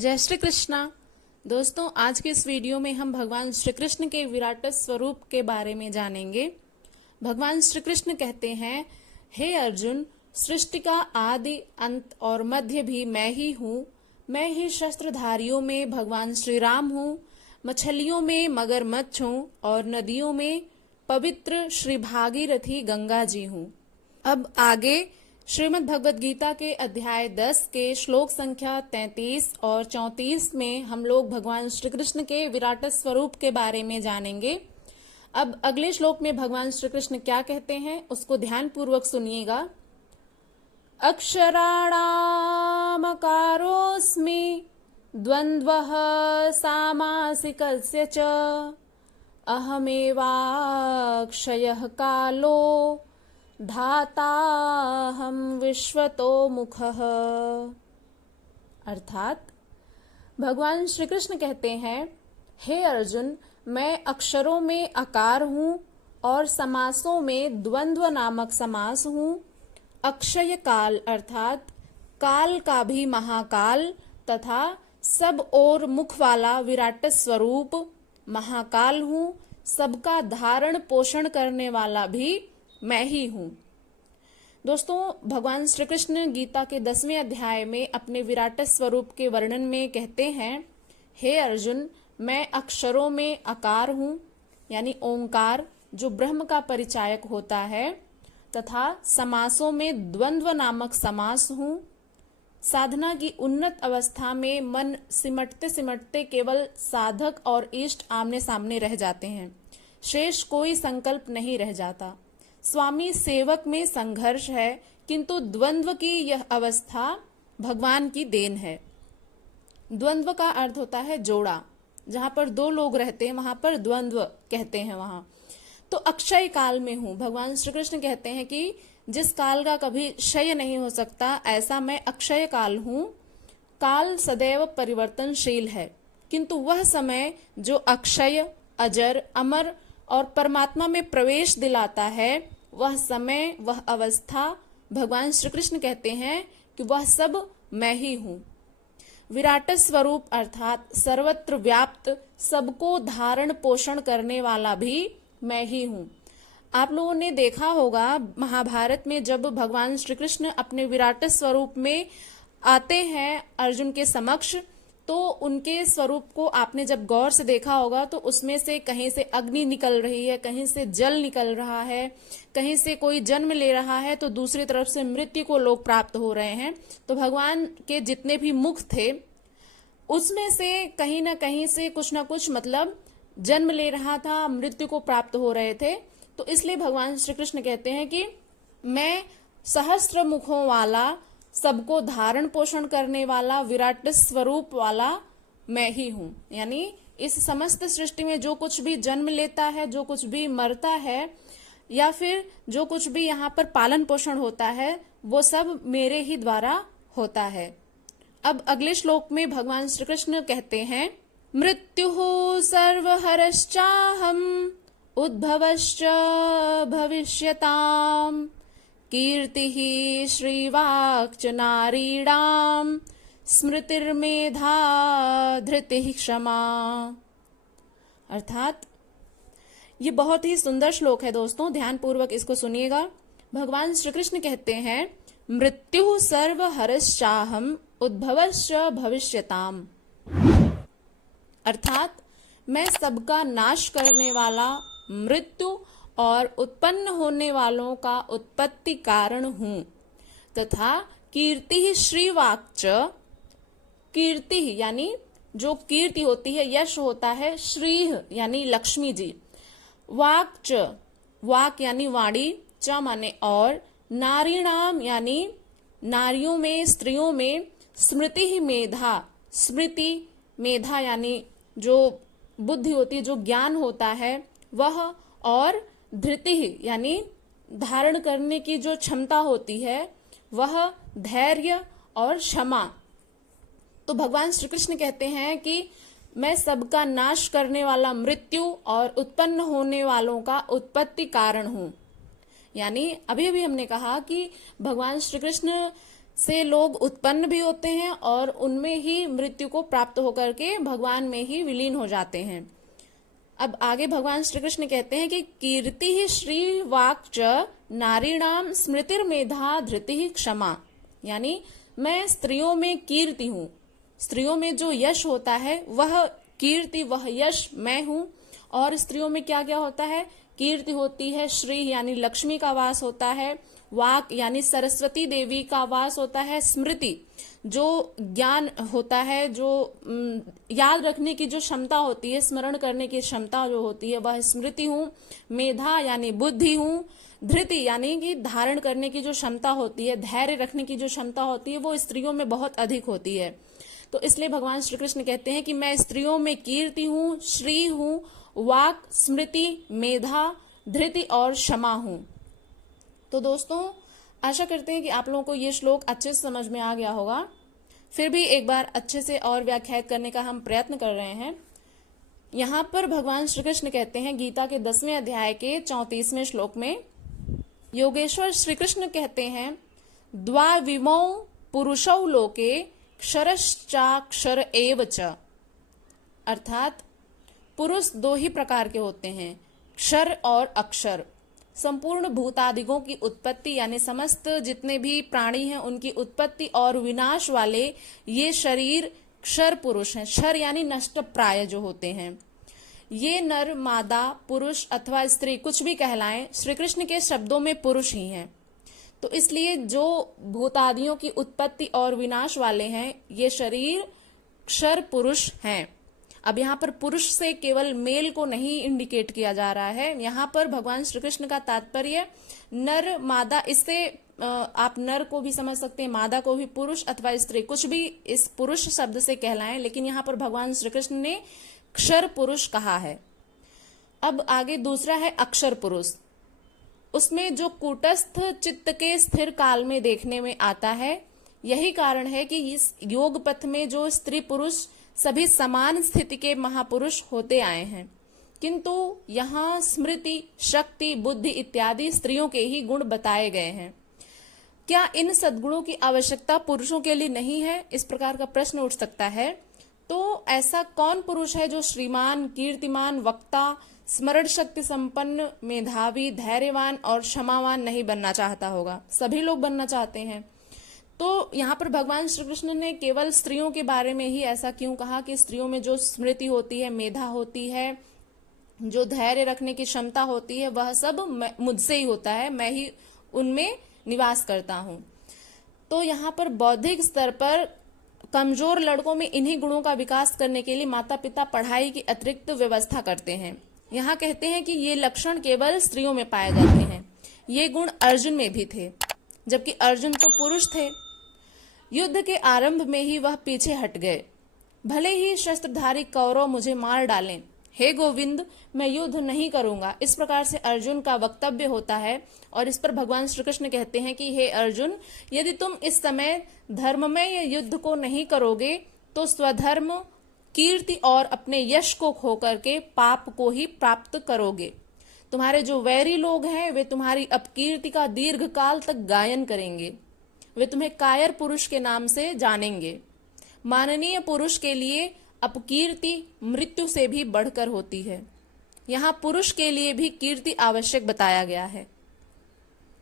जय श्री कृष्णा। दोस्तों, आज के इस वीडियो में हम भगवान श्री कृष्ण के विराट स्वरूप के बारे में जानेंगे। भगवान श्री कृष्ण कहते हैं, हे अर्जुन, सृष्टि का आदि अंत और मध्य भी मैं ही हूँ। मैं ही शस्त्रधारियों में भगवान श्री राम हूँ, मछलियों में मगरमच्छ हूँ और नदियों में पवित्र श्री भागीरथी गंगा जी हूँ। अब आगे श्रीमद् भगवद गीता के अध्याय 10 के श्लोक संख्या 33 और 34 में हम लोग भगवान श्री कृष्ण के विराट स्वरूप के बारे में जानेंगे। अब अगले श्लोक में भगवान श्री कृष्ण क्या कहते हैं उसको ध्यान पूर्वक सुनिएगा। अक्षराणामकारोऽस्मि द्वन्द्वः सामासिकस्य च अहमेवाक्षयः कालो धाताहम विश्वतो मुखः। अर्थात भगवान श्री कृष्ण कहते हैं, हे अर्जुन, मैं अक्षरों में आकार हूँ और समासों में द्वंद्व नामक समास हूँ। अक्षय काल अर्थात काल का भी महाकाल तथा सब और मुख वाला विराट स्वरूप महाकाल हूँ। सबका धारण पोषण करने वाला भी मैं ही हूँ। दोस्तों, भगवान श्री कृष्ण गीता के 10वें अध्याय में अपने विराट स्वरूप के वर्णन में कहते हैं, हे अर्जुन, मैं अक्षरों में आकार हूँ यानी ओंकार जो ब्रह्म का परिचायक होता है, तथा समासों में द्वंद्व नामक समास हूँ। साधना की उन्नत अवस्था में मन सिमटते सिमटते केवल साधक और इष्ट आमने सामने रह जाते हैं, शेष कोई संकल्प नहीं रह जाता। स्वामी सेवक में संघर्ष है, किंतु द्वंद्व की यह अवस्था भगवान की देन है। द्वंद्व का अर्थ होता है जोड़ा, जहां पर दो लोग रहते हैं वहां पर द्वंद्व कहते हैं। वहां तो अक्षय काल में हूं। भगवान श्री कृष्ण कहते हैं कि जिस काल का कभी क्षय नहीं हो सकता, ऐसा मैं अक्षय काल हूं। काल सदैव परिवर्तनशील है, किंतु वह समय जो अक्षय, अजर, अमर और परमात्मा में प्रवेश दिलाता है, वह समय, वह अवस्था भगवान श्री कृष्ण कहते हैं कि वह सब मैं ही हूँ। विराट स्वरूप अर्थात सर्वत्र व्याप्त, सबको धारण पोषण करने वाला भी मैं ही हूँ। आप लोगों ने देखा होगा महाभारत में जब भगवान श्री कृष्ण अपने विराट स्वरूप में आते हैं अर्जुन के समक्ष, तो उनके स्वरूप को आपने जब गौर से देखा होगा तो उसमें से कहीं से अग्नि निकल रही है, कहीं से जल निकल रहा है, कहीं से कोई जन्म ले रहा है, तो दूसरी तरफ से मृत्यु को लोग प्राप्त हो रहे हैं। तो भगवान के जितने भी मुख थे उसमें से कहीं ना कहीं से कुछ ना कुछ मतलब जन्म ले रहा था, मृत्यु को प्राप्त हो रहे थे। तो इसलिए भगवान श्री कृष्ण कहते हैं कि मैं सहस्त्र मुखों वाला, सबको धारण पोषण करने वाला, विराट स्वरूप वाला मैं ही हूँ। यानी इस समस्त सृष्टि में जो कुछ भी जन्म लेता है, जो कुछ भी मरता है, या फिर जो कुछ भी यहाँ पर पालन पोषण होता है, वो सब मेरे ही द्वारा होता है। अब अगले श्लोक में भगवान श्री कृष्ण कहते हैं, मृत्युः सर्वहरश्चाहम् उद्भवश्च भविष्यताम् कीर्तिः श्रीवाक्च नारीणाम् स्मृतिर्मेधा धृतिः क्षमा। अर्थात ये बहुत ही सुंदर श्लोक है दोस्तों, ध्यान पूर्वक इसको सुनिएगा। भगवान श्री कृष्ण कहते हैं, मृत्यु सर्वहरश्चाहम् उद्भवश्च भविष्यताम्। अर्थात मैं सबका नाश करने वाला, मृत्यु और उत्पन्न होने वालों का उत्पत्ति कारण हूँ, तथा कीर्ति श्रीवाक्च, कीर्ति यानी जो कीर्ति होती है, यश होता है, श्री यानी लक्ष्मी जी, वाक्च वाक यानी वाणी, च माने और, नारीणाम यानी नारियों में, स्त्रियों में, स्मृति ही मेधा, स्मृति मेधा यानी जो बुद्धि होती है, जो ज्ञान होता है वह, और धृति यानी धारण करने की जो क्षमता होती है वह, धैर्य और क्षमा। तो भगवान श्री कृष्ण कहते हैं कि मैं सबका नाश करने वाला मृत्यु और उत्पन्न होने वालों का उत्पत्ति कारण हूँ। यानी अभी अभी हमने कहा कि भगवान श्री कृष्ण से लोग उत्पन्न भी होते हैं और उनमें ही मृत्यु को प्राप्त होकर के भगवान में ही विलीन हो जाते हैं। अब आगे भगवान श्री कृष्ण कहते हैं कि कीर्ति ही श्री वाक् च नारीणाम स्मृतिर्मेधा धृति ही क्षमा, यानी मैं स्त्रियों में कीर्ति हूँ। स्त्रियों में जो यश होता है वह कीर्ति, वह यश मैं हूँ। और स्त्रियों में क्या क्या होता है? कीर्ति होती है, श्री यानी लक्ष्मी का वास होता है, वाक यानी सरस्वती देवी का वास होता है, स्मृति जो ज्ञान होता है, जो याद रखने की जो क्षमता होती है, स्मरण करने की क्षमता जो होती है वह स्मृति हूँ। मेधा यानी बुद्धि हूँ। धृति यानी कि धारण करने की जो क्षमता होती है, धैर्य रखने की जो क्षमता होती है, वो स्त्रियों में बहुत अधिक होती है। तो इसलिए भगवान श्री कृष्ण कहते हैं कि मैं स्त्रियों में कीर्ति हूँ, श्री हूँ, वाक, स्मृति, मेधा, धृति और क्षमा हूँ। तो दोस्तों, आशा करते हैं कि आप लोगों को ये श्लोक अच्छे से समझ में आ गया होगा। फिर भी एक बार अच्छे से और व्याख्यात करने का हम प्रयत्न कर रहे हैं। यहाँ पर भगवान श्री कृष्ण कहते हैं गीता के 10वें अध्याय के 34वें श्लोक में, योगेश्वर श्री कृष्ण कहते हैं, द्वाविमौ पुरुषौ लोके क्षरश्चाक्षर एव च, अर्थात पुरुष दो ही प्रकार के होते हैं, क्षर और अक्षर। संपूर्ण भूतादिगों की उत्पत्ति यानी समस्त जितने भी प्राणी हैं उनकी उत्पत्ति और विनाश वाले ये शरीर क्षर पुरुष हैं। क्षर यानी नष्ट प्राय जो होते हैं। ये नर, मादा, पुरुष अथवा स्त्री कुछ भी कहलाएं, श्री कृष्ण के शब्दों में पुरुष ही हैं। तो इसलिए जो भूतादियों की उत्पत्ति और विनाश वाले हैं ये शरीर क्षर पुरुष हैं। अब यहाँ पर पुरुष से केवल मेल को नहीं इंडिकेट किया जा रहा है, यहाँ पर भगवान श्री कृष्ण का तात्पर्य नर, मादा, इससे आप नर को भी समझ सकते हैं, मादा को भी, पुरुष अथवा स्त्री कुछ भी इस पुरुष शब्द से कहलाएं, लेकिन यहाँ पर भगवान श्री कृष्ण ने क्षर पुरुष कहा है। अब आगे दूसरा है अक्षर पुरुष। उसमें जो कूटस्थ चित्त के स्थिर काल में देखने में आता है, यही कारण है कि इस योग पथ में जो स्त्री पुरुष सभी समान स्थिति के महापुरुष होते आए हैं, किंतु यहाँ स्मृति, शक्ति, बुद्धि इत्यादि स्त्रियों के ही गुण बताए गए हैं। क्या इन सद्गुणों की आवश्यकता पुरुषों के लिए नहीं है? इस प्रकार का प्रश्न उठ सकता है। तो ऐसा कौन पुरुष है जो श्रीमान, कीर्तिमान, वक्ता, स्मरण शक्ति संपन्न, मेधावी, धैर्यवान और क्षमावान नहीं बनना चाहता होगा? सभी लोग बनना चाहते हैं। तो यहाँ पर भगवान श्री कृष्ण ने केवल स्त्रियों के बारे में ही ऐसा क्यों कहा कि स्त्रियों में जो स्मृति होती है, मेधा होती है, जो धैर्य रखने की क्षमता होती है, वह सब मुझसे ही होता है, मैं ही उनमें निवास करता हूँ। तो यहाँ पर बौद्धिक स्तर पर कमजोर लड़कों में इन्हीं गुणों का विकास करने के लिए माता पिता पढ़ाई की अतिरिक्त व्यवस्था करते हैं। यहाँ कहते हैं कि ये लक्षण केवल स्त्रियों में पाए जाते हैं। ये गुण अर्जुन में भी थे, जबकि अर्जुन तो पुरुष थे। युद्ध के आरंभ में ही वह पीछे हट गए। भले ही शस्त्रधारी कौरव मुझे मार डालें, हे गोविंद, मैं युद्ध नहीं करूंगा, इस प्रकार से अर्जुन का वक्तव्य होता है। और इस पर भगवान श्री कृष्ण कहते हैं कि हे अर्जुन, यदि तुम इस समय धर्ममय युद्ध को नहीं करोगे तो स्वधर्म, कीर्ति और अपने यश को खो करके पाप को ही प्राप्त करोगे। तुम्हारे जो वैरी लोग हैं वे तुम्हारी अपकीर्ति का दीर्घ काल तक गायन करेंगे। वे तुम्हें कायर पुरुष के नाम से जानेंगे। माननीय पुरुष के लिए अपकीर्ति मृत्यु से भी बढ़कर होती है। यहाँ पुरुष के लिए भी कीर्ति आवश्यक बताया गया है।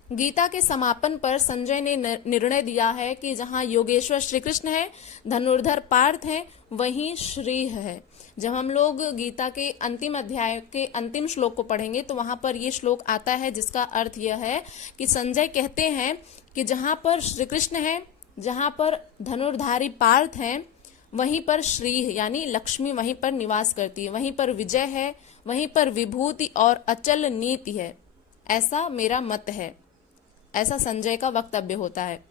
गीता के समापन पर संजय ने निर्णय दिया है कि जहाँ योगेश्वर श्री कृष्ण है, धनुर्धर पार्थ है, वहीं श्री है। जब हम लोग गीता के अंतिम अध्याय के अंतिम श्लोक को पढ़ेंगे तो वहां पर ये श्लोक आता है, जिसका अर्थ यह है कि संजय कहते हैं कि जहां पर श्री कृष्ण है, जहां पर धनुर्धारी पार्थ हैं, वहीं पर श्री है, यानी लक्ष्मी वहीं पर निवास करती है, वहीं पर विजय है, वहीं पर विभूति और अचल नीति है। ऐसा मेरा मत है, ऐसा संजय का वक्तव्य होता है।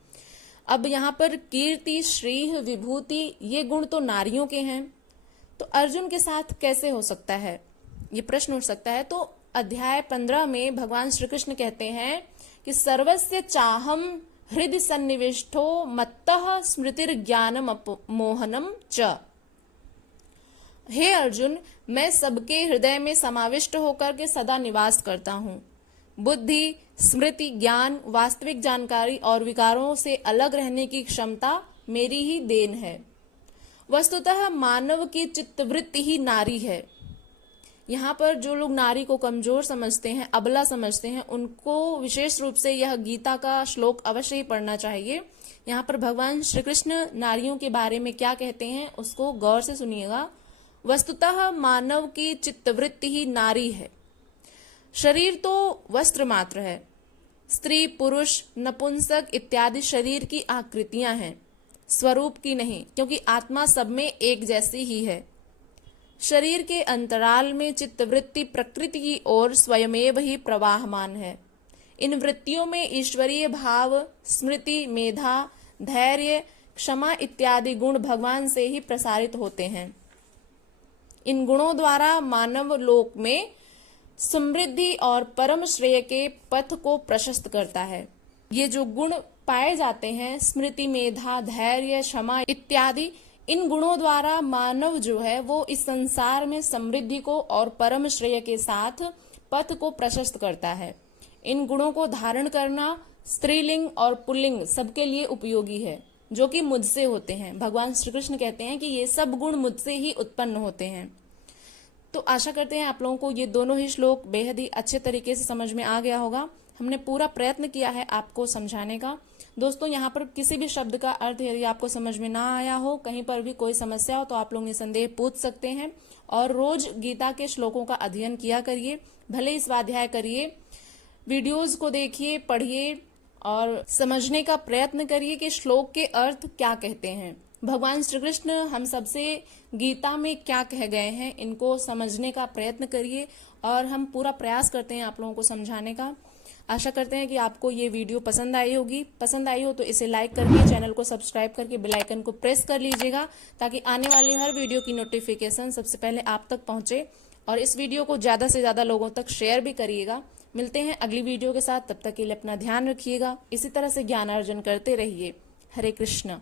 अब यहाँ पर कीर्ति, श्री, विभूति ये गुण तो नारियों के हैं, तो अर्जुन के साथ कैसे हो सकता है, ये प्रश्न उठ सकता है। तो अध्याय 15 में भगवान श्री कृष्ण कहते हैं कि सर्वस्य चाहम हृदय सन्निविष्टो मत्तः स्मृतिर ज्ञानम मोहनम च। हे अर्जुन, मैं सबके हृदय में समाविष्ट होकर के सदा निवास करता हूँ। बुद्धि, स्मृति, ज्ञान, वास्तविक जानकारी और विकारों से अलग रहने की क्षमता मेरी ही देन है। वस्तुतः मानव की चित्तवृत्ति ही नारी है। यहाँ पर जो लोग नारी को कमजोर समझते हैं, अबला समझते हैं, उनको विशेष रूप से यह गीता का श्लोक अवश्य ही पढ़ना चाहिए। यहाँ पर भगवान श्री कृष्ण नारियों के बारे में क्या कहते हैं उसको गौर से सुनिएगा। वस्तुतः मानव की चित्तवृत्ति ही नारी है। शरीर तो वस्त्र मात्र है। स्त्री, पुरुष, नपुंसक इत्यादि शरीर की आकृतियां हैं, स्वरूप की नहीं, क्योंकि आत्मा सब में एक जैसी ही है। शरीर के अंतराल में चित्तवृत्ति प्रकृति की ओर स्वयमेव ही प्रवाहमान है। इन वृत्तियों में ईश्वरीय भाव, स्मृति, मेधा, धैर्य, क्षमा इत्यादि गुण भगवान से ही प्रसारित होते हैं। इन गुणों द्वारा मानव लोक में समृद्धि और परम श्रेय के पथ को प्रशस्त करता है। ये जो गुण पाए जाते हैं, स्मृति, मेधा, धैर्य, क्षमा इत्यादि, इन गुणों द्वारा मानव जो है वो इस संसार में समृद्धि को और परम श्रेय के साथ पथ को प्रशस्त करता है। इन गुणों को धारण करना स्त्रीलिंग और पुल्लिंग सबके लिए उपयोगी है, जो कि मुझसे होते हैं। भगवान श्री कृष्ण कहते हैं कि ये सब गुण मुझसे ही उत्पन्न होते हैं। तो आशा करते हैं आप लोगों को ये दोनों ही श्लोक बेहद ही अच्छे तरीके से समझ में आ गया होगा। हमने पूरा प्रयत्न किया है आपको समझाने का। दोस्तों, यहाँ पर किसी भी शब्द का अर्थ यदि आपको समझ में ना आया हो, कहीं पर भी कोई समस्या हो, तो आप लोग निसंदेह पूछ सकते हैं। और रोज गीता के श्लोकों का अध्ययन किया करिए, भले ही स्वाध्याय करिए, वीडियोज को देखिए, पढ़िए और समझने का प्रयत्न करिए कि श्लोक के अर्थ क्या कहते हैं। भगवान श्री कृष्ण हम सबसे गीता में क्या कह गए हैं, इनको समझने का प्रयत्न करिए और हम पूरा प्रयास करते हैं आप लोगों को समझाने का। आशा करते हैं कि आपको ये वीडियो पसंद आई होगी। पसंद आई हो तो इसे लाइक करके, चैनल को सब्सक्राइब करके बेल आइकन को प्रेस कर लीजिएगा, ताकि आने वाली हर वीडियो की नोटिफिकेशन सबसे पहले आप तक पहुंचे। और इस वीडियो को ज्यादा से ज्यादा लोगों तक शेयर भी करिएगा। मिलते हैं अगली वीडियो के साथ, तब तक के लिए अपना ध्यान रखिएगा। इसी तरह से ज्ञान अर्जन करते रहिए। हरे कृष्ण।